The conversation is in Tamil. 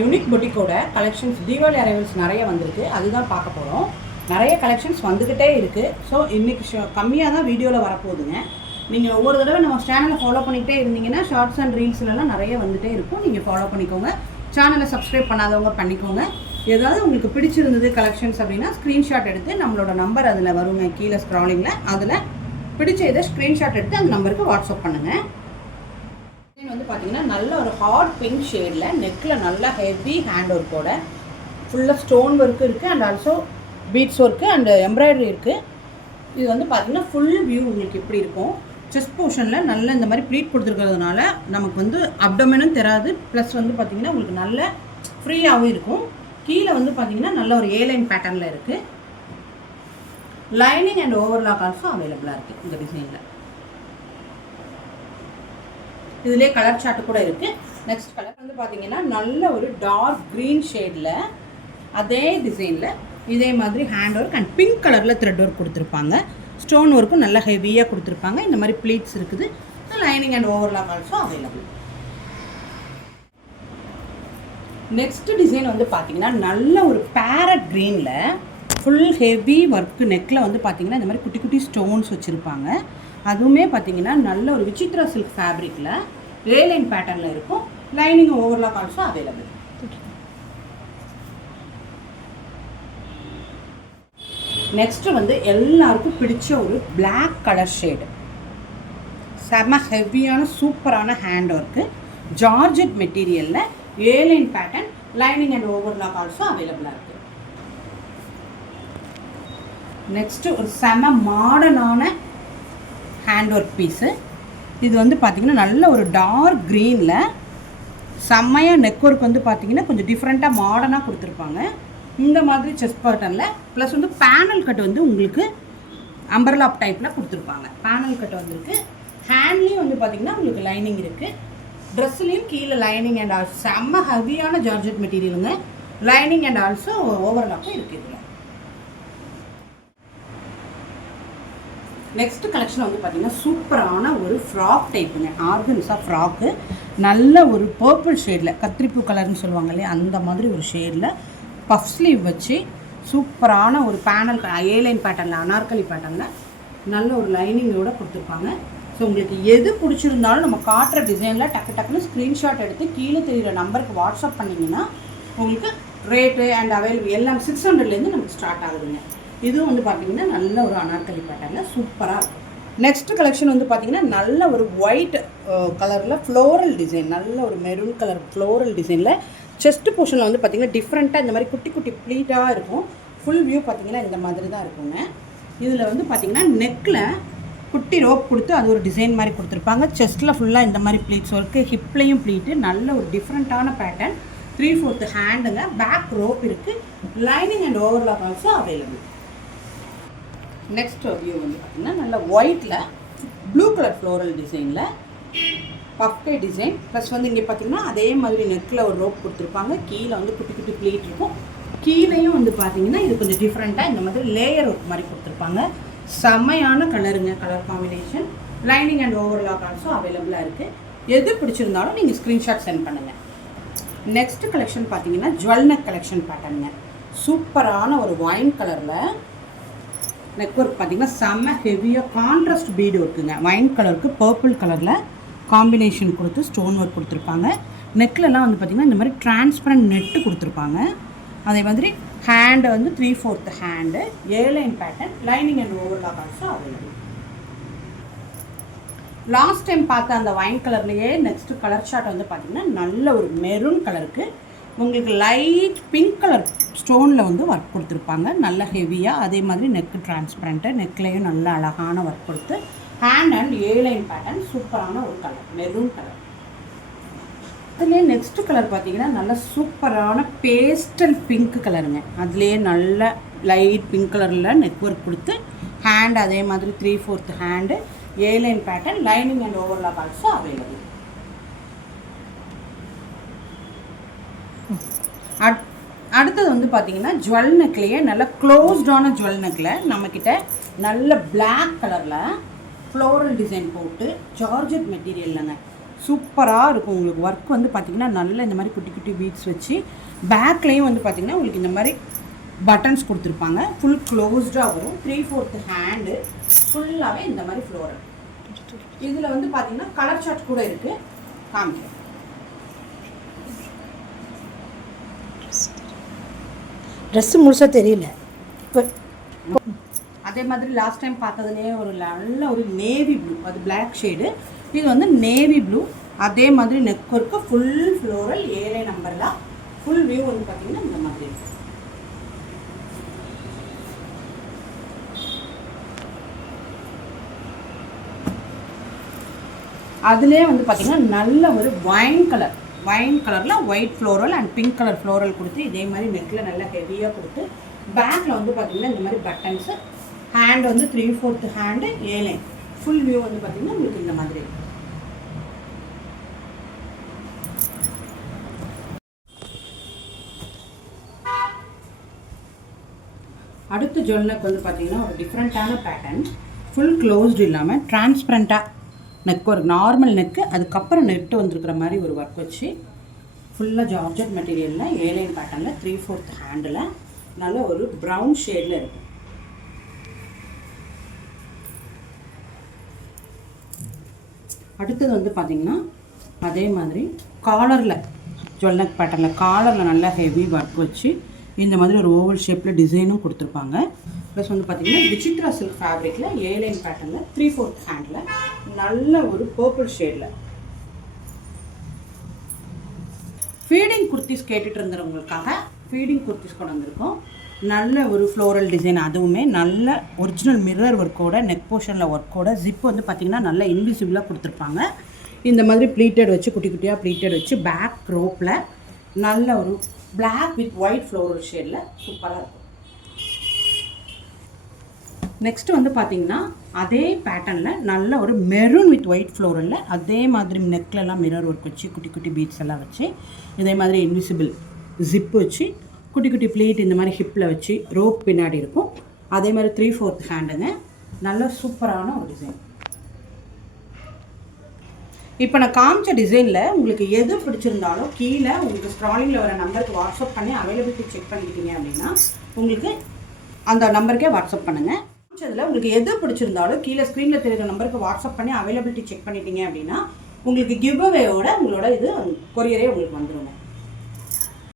யூனிக் புட்டிக்கோட கலெக்ஷன்ஸ் தீபாவளி அரைவல்ஸ் நிறைய வந்திருக்கு, அதுதான் பார்க்க போகிறோம். நிறைய கலெக்ஷன்ஸ் வந்துக்கிட்டே இருக்குது. ஸோ இன்றைக்கி கம்மியாக தான் வீடியோவில் வரப்போகுதுங்க. நீங்கள் ஒவ்வொரு தடவை நம்ம சேனலை ஃபாலோ பண்ணிக்கிட்டே இருந்தீங்கன்னா ஷார்ட்ஸ் அண்ட் ரீல்ஸ்லாம் நிறைய வந்துகிட்டே இருக்கும். நீங்கள் ஃபாலோ பண்ணிக்கோங்க. சேனலை சப்ஸ்கிரைப் பண்ணாதவங்க பண்ணிக்கோங்க. ஏதாவது உங்களுக்கு பிடிச்சிருந்தது கலெக்ஷன்ஸ் அப்படின்னா ஸ்க்ரீன்ஷாட் எடுத்து நம்மளோட நம்பர் அதில் வருங்க கீழே ஸ்க்ராலிங்கில், அதில் பிடிச்ச இதை ஸ்க்ரீன்ஷாட் எடுத்து அந்த நம்பருக்கு வாட்ஸ்அப் பண்ணுங்கள். வந்து பார்த்தீங்கன்னா நல்ல ஒரு ஹாட் பிங்க் ஷேடில் நெக்கில் நல்லா ஹெவி ஹேண்ட் ஒர்க்கோட ஃபுல்லாக ஸ்டோன் ஒர்க்கு இருக்குது and also beads work and embroidery இருக்குது. இது வந்து பார்த்திங்கன்னா ஃபுல் வியூ உங்களுக்கு எப்படி இருக்கும். செஸ்ட் போர்ஷனில் நல்ல இந்த மாதிரி ப்ளீட் கொடுத்துருக்கிறதுனால நமக்கு வந்து அப்டோமெனும் தெரியாது, ப்ளஸ் வந்து பார்த்திங்கன்னா உங்களுக்கு நல்ல ஃப்ரீயாகவும் இருக்கும். கீழே வந்து பார்த்திங்கன்னா நல்ல ஒரு ஏலைன் பேட்டர்னில் இருக்குது. லைனிங் அண்ட் ஓவர்லாக் ஆல்சோ அவைலபிளாக இருக்குது இந்த டிசைனில். இதிலே கலர் சார்ட்டு கூட இருக்குது. நெக்ஸ்ட் கலர் வந்து பார்த்தீங்கன்னா நல்ல ஒரு டார்க் க்ரீன் ஷேடில் அதே டிசைனில் இதே மாதிரி ஹேண்ட் ஒர்க் அண்ட் பிங்க் கலரில் த்ரெட் ஒர்க் கொடுத்துருப்பாங்க. ஸ்டோன் ஒர்க்கும் நல்லா ஹெவியாக கொடுத்துருப்பாங்க. இந்த மாதிரி ப்ளீட்ஸ் இருக்குது. Lining and overlock also available. Next design வந்து பார்த்தீங்கன்னா நல்ல ஒரு பேரட் க்ரீனில் ஃபுல் ஹெவி ஒர்க்கு நெக்கில் வந்து பார்த்தீங்கன்னா இந்த மாதிரி குட்டி குட்டி ஸ்டோன்ஸ் வச்சுருப்பாங்க. அதுவுமே பார்த்தீங்கன்னா நல்ல ஒரு விசித்ரா சில்க் ஃபேப்ரிக்கில் ஏலைன் பேட்டர்னில் இருக்கும். Lining overlock also available. Next வந்து எல்லாருக்கும் பிடிச்ச ஒரு பிளாக் கலர் ஷேடு, செம ஹெவியான சூப்பரான ஹேண்ட் ஒர்க்கு, ஜார்ஜெட் மெட்டீரியலில் airline pattern, lining and overlock also அவைலபிளாக இருக்குது. நெக்ஸ்ட்டு ஒரு செம மாடர்னான ஹேண்ட் ஒர்க் பீஸு. இது வந்து பார்த்திங்கன்னா நல்ல ஒரு டார்க் க்ரீனில் செம்மையாக நெக் ஒர்க் வந்து பார்த்திங்கன்னா கொஞ்சம் டிஃப்ரெண்ட்டாக மாடர்னாக கொடுத்துருப்பாங்க. இந்த மாதிரி செஸ்ட் பேட்டர்னில் ப்ளஸ் வந்து பேனல் கட் வந்து உங்களுக்கு அம்பர்லாப் டைப்பில் கொடுத்துருப்பாங்க. பேனல் கட் வந்துருக்கு. ஹேண்ட்லேயும் வந்து பார்த்திங்கன்னா உங்களுக்கு லைனிங் இருக்குது. ட்ரெஸ்லேயும் கீழே லைனிங் அண்ட் ஆல்சோ செம்ம ஹெவியான ஜார்ஜெட் மெட்டீரியலுங்க. லைனிங் அண்ட் ஆல்சோ ஓவர்லாப்பும் இருக்குது இதில். நெக்ஸ்ட் கலெக்ஷன் வந்து பார்த்திங்கன்னா சூப்பரான ஒரு ஃப்ராக் டைப்புங்க, ஆர்கன்ஸா ஃப்ராக்கு. நல்ல ஒரு பர்பிள் ஷேடில், கத்திரிப்பூ கலர்னு சொல்லுவாங்க இல்லையா, அந்த மாதிரி ஒரு ஷேடில் பஃப் ஸ்லீவ் வச்சு சூப்பரான ஒரு பேனல் ஏலைன் பேட்டர்னில் அனார்கலி பேட்டர்னில் நல்ல ஒரு லைனிங்கோடு கொடுத்துருப்பாங்க. ஸோ உங்களுக்கு எது பிடிச்சிருந்தாலும் நம்ம காட்டுற டிசைனில் டக்கு டக்குன்னு ஸ்க்ரீன்ஷாட் எடுத்து கீழே தெரிகிற நம்பருக்கு வாட்ஸ்அப் பண்ணிங்கன்னா உங்களுக்கு ரேட்டு அண்ட் அவைலபிள் எல்லாம் 600லேருந்து நமக்கு ஸ்டார்ட் ஆகுதுங்க. இதுவும் வந்து பார்த்திங்கன்னா நல்ல ஒரு அனார்கலி பேட்டர்னில் சூப்பராக இருக்கும். நெக்ஸ்ட் கலெக்ஷன் வந்து பார்த்திங்கன்னா நல்ல ஒரு ஒயிட் கலரில் ஃப்ளோரல் டிசைன், நல்ல ஒரு மெரூன் கலர் ஃப்ளோரல் டிசைனில் செஸ்ட் போர்ஷனில் வந்து பார்த்திங்கன்னா டிஃப்ரெண்ட்டாக இந்த மாதிரி குட்டி குட்டி ப்ளீட்டாக இருக்கும். ஃபுல் வியூ பார்த்திங்கன்னா இந்த மாதிரி தான் இருக்குங்க. இதில் வந்து பார்த்திங்கன்னா நெக்கில் குட்டி ரோப் கொடுத்து அது ஒரு டிசைன் மாதிரி கொடுத்துருப்பாங்க. செஸ்ட்டில் ஃபுல்லாக இந்த மாதிரி ப்ளீட்ஸ் ஒர்க்கு, ஹிப்லேயும் ப்ளீட்டு, நல்ல ஒரு டிஃப்ரெண்ட்டான பேட்டர்ன். 3/4 ஹேண்டுங்க, பேக் ரோப் இருக்குது. Lining and overlock also available. Next view வந்து பார்த்திங்கன்னா நல்ல ஒயிட்டில் ப்ளூ கலர் ஃப்ளோரல் டிசைனில் பஃப்கை டிசைன், ப்ளஸ் வந்து இங்கே பார்த்திங்கன்னா அதே மாதிரி நெக்கில் ஒரு ரோப் கொடுத்துருப்பாங்க. கீழே வந்து குட்டி குட்டி ப்ளீட் இருக்கும். கீழேயும் வந்து பார்த்திங்கன்னா இது கொஞ்சம் டிஃப்ரெண்ட்டாக இந்த மாதிரி லேயர் ஒர்க் மாதிரி கொடுத்துருப்பாங்க. செம்மையான கலருங்க, colour combination. Lining and overlock also அவைலபிளாக இருக்குது. எது பிடிச்சிருந்தாலும் நீங்கள் ஸ்க்ரீன்ஷாட் சென்ட் பண்ணுங்கள். நெக்ஸ்ட் கலெக்ஷன் பார்த்திங்கன்னா ஜுவல் நெக் கலெக்ஷன் பேட்டர்னுங்க. சூப்பரான ஒரு ஒயின் கலரில் நெக் ஒர்க் பார்த்திங்கன்னா செம்ம ஹெவியாக கான்ட்ராஸ்ட் பீடு ஒர்க்குங்க. ஒயின் கலருக்கு பர்பிள் கலரில் காம்பினேஷன் கொடுத்து ஸ்டோன் ஒர்க் கொடுத்துருப்பாங்க. நெக்லலாம் வந்து பார்த்திங்கன்னா இந்த மாதிரி டிரான்ஸ்பரண்ட் நெட்டு கொடுத்துருப்பாங்க. அதே மாதிரி ஹேண்டு வந்து 3/4 hand, airline pattern, lining and overlock also available. Last time பார்த்த அந்த ஒயின் கலர்லேயே நெக்ஸ்ட் கலர் ஷார்ட் வந்து பார்த்திங்கன்னா நல்ல ஒரு மெரூன் கலருக்கு உங்களுக்கு லைட் பிங்க் கலர் ஸ்டோனில் வந்து ஒர்க் கொடுத்துருப்பாங்க. நல்ல ஹெவியாக அதே மாதிரி நெக்கு டிரான்ஸ்பரண்ட்டு, நெக்லேயும் நல்ல அழகான ஒர்க் கொடுத்து ஹேண்ட் அண்ட் ஏலைன் பேட்டர்ன் சூப்பரான ஒரு கலர் மெரூன் கலர். அதுலேயே நெக்ஸ்ட் கலர் பார்த்திங்கன்னா நல்ல சூப்பரான பேஸ்டல் பிங்க் கலருங்க. அதுலேயே நல்ல லைட் பிங்க் கலரில் நெக் ஒர்க் கொடுத்து ஹேண்ட் அதே மாதிரி 3/4 hand, airline pattern, lining and overlock also available. அடுத்தது வந்து பார்த்திங்கன்னா ஜுவல் நெக்லேயே நல்ல க்ளோஸ்டான ஜுவல் நெக்கில் நம்மக்கிட்ட நல்ல பிளாக் கலரில் ஃப்ளோரல் டிசைன் போட்டு ஜார்ஜெட் மெட்டீரியல்லங்க சூப்பராக இருக்கும். உங்களுக்கு ஒர்க் வந்து பார்த்திங்கன்னா நல்ல இந்த மாதிரி குட்டி குட்டி பீட்ஸ் வச்சு பேக்லேயும் வந்து பார்த்திங்கன்னா உங்களுக்கு இந்த மாதிரி பட்டன்ஸ் கொடுத்துருப்பாங்க. ஃபுல் க்ளோஸ்டாக வரும். 3/4 ஹேண்டு ஃபுல்லாகவே இந்த மாதிரி ஃப்ளோரல். இதில் வந்து பார்த்திங்கன்னா கலர் சார்ட் கூட இருக்குது, காமிக்கிறேன். ட்ரெஸ்ஸு முழுசாக தெரியல. இப்போ அதே மாதிரி லாஸ்ட் டைம் பார்த்ததுலேயே ஒரு நல்ல ஒரு நேவி ப்ளூ, அது பிளாக் ஷேடு. இது வந்து நேவி ப்ளூ. அதே மாதிரி நெக் ஒர்க்கு ஃபுல் ஃப்ளோரல் 7 நம்பரில். ஃபுல் வியூ வந்து பார்த்திங்கன்னா இந்த மாதிரி இருக்கும். அதிலே வந்து பார்த்திங்கன்னா நல்ல ஒரு வைன் கலரில் white floral and pink colour floral கொடுத்து இதே மாதிரி நெக்கில் நல்லா ஹெவியாக கொடுத்து பேக்கில் வந்து பார்த்திங்கன்னா இந்த மாதிரி பட்டன்ஸு. ஹேண்ட் வந்து 3/4 ஹேண்டு 7. ஃபுல் வியூ வந்து பார்த்திங்கன்னா உங்களுக்கு இந்த மாதிரி. அடுத்த ஜுவல்னக்கு வந்து பார்த்திங்கன்னா ஒரு டிஃப்ரெண்ட்டான பேட்டர்ன். ஃபுல் க்ளோஸ்டு இல்லாமல் டிரான்ஸ்பரண்ட்டாக நெக் ஒர்க், நார்மல் நெக்கு, அதுக்கப்புறம் நெட்டு வந்துருக்கிற மாதிரி ஒரு ஒர்க் வச்சு ஃபுல்லாக ஜார்ஜெட் மெட்டீரியலில் 7 பேட்டர்னில் 3/4 ஹேண்டில் நல்ல ஒரு ப்ரௌன் ஷேடில் இருக்கும். அடுத்தது வந்து பார்த்திங்கன்னா அதே மாதிரி காலரில் ஜுவல்னக் பேட்டர்னில் காலரில் நல்லா ஹெவி ஒர்க் வச்சு இந்த மாதிரி ஒரு ஓவல் ஷேப்பில் டிசைனும் கொடுத்துருப்பாங்க. ப்ளஸ் வந்து பார்த்திங்கன்னா விசித்ரா சில்க் ஃபேப்ரிக்கில் 7 பேட்டர்னில் 3/4 ஹேண்டில் நல்ல ஒரு பர்பிள் ஷேடில். ஃபீடிங் குர்த்திஸ் கேட்டுட்டு இருந்தவங்களுக்காக ஃபீடிங் குர்த்திஸ் கொண்டு வந்திருக்கோம். நல்ல ஒரு ஃப்ளோரல் டிசைன், அதுவுமே நல்ல ஒரிஜினல் மிரர் ஒர்க்கோட, நெக் போர்ஷனில் ஒர்க்கோட, ஜிப் வந்து பார்த்திங்கன்னா நல்லா இன்விசிபிளாக கொடுத்துருப்பாங்க. இந்த மாதிரி ப்ளீட்டட் வச்சு குட்டி குட்டியாக ப்ளீட்டட் வச்சு பேக் ரோப்பில் நல்ல ஒரு பிளாக் வித் ஒயிட் ஃப்ளோரல் ஷேடில் சூப்பராக இருக்கும். நெக்ஸ்ட் வந்து பார்த்திங்கன்னா அதே பேட்டர்னில் நல்ல ஒரு மெரூன் வித் ஒயிட் ஃப்ளோரலில் அதே மாதிரி நெக்லெல்லாம் மிரர் ஒர்க் வச்சு குட்டி குட்டி பீட்ஸ் எல்லாம் வச்சு இதே மாதிரி இன்விசிபிள் ஜிப்பு வச்சு குட்டி குட்டி ப்ளீட் இந்த மாதிரி ஹிப்பில் வச்சு ரோப் பின்னாடி இருக்கும். அதே மாதிரி 3/4 ஹேண்டுங்க. நல்ல சூப்பரான ஒரு டிசைன். இப்போ நான் காமிச்ச டிசைனில் உங்களுக்கு எது பிடிச்சிருந்தாலும் கீழே உங்களுக்கு ஸ்க்ராலிங்கில் வர நம்பருக்கு வாட்ஸ்அப் பண்ணி அவைலபிலிட்டி செக் பண்ணிக்கிட்டீங்க அப்படின்னா உங்களுக்கு அந்த நம்பருக்கே வாட்ஸ்அப் பண்ணுங்கள். காமிச்சதில் உங்களுக்கு எது பிடிச்சிருந்தாலும் கீழே ஸ்க்ரீனில் தெரியுற நம்பருக்கு வாட்ஸ்அப் பண்ணி அவைலபிலிட்டி செக் பண்ணிட்டீங்க அப்படின்னா உங்களுக்கு கிவ் அவேயோட உங்களோட இது கொரியரே உங்களுக்கு வந்துடுங்க.